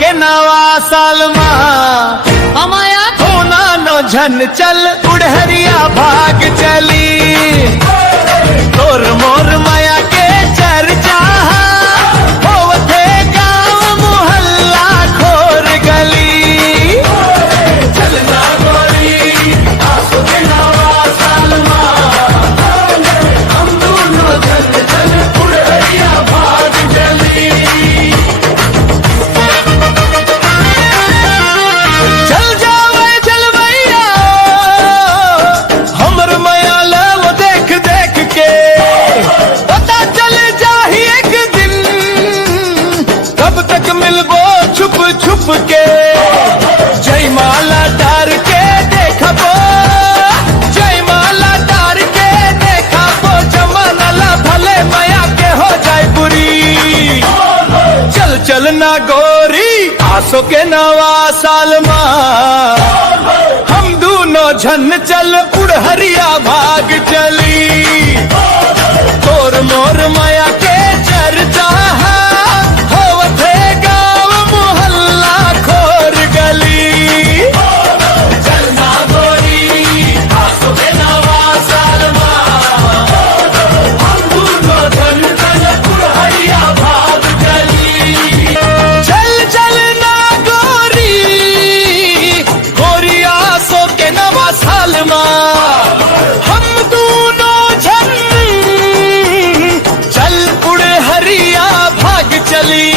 के नवा साल हमाया होना नो झन चल उड़हरिया भाग चली तोर मोर माया के चर्चा होवथे गाँव मोहल्ला खोर गली चलना गोरी आसो के नवा साल हम दोनों झन चल उड़हरिया भाग चली छुप के जयमाला डार के देखा बो जयमाला डार के देखा बो जमाना भले माया के हो जाए बुरी चल चल ना गोरी आसो के नवा साल हम दोनों झन चल उड़हरिया भाग चली तोर मोर माया के चर्चा हम दोनों झन चल उड़हरिया भाग चली।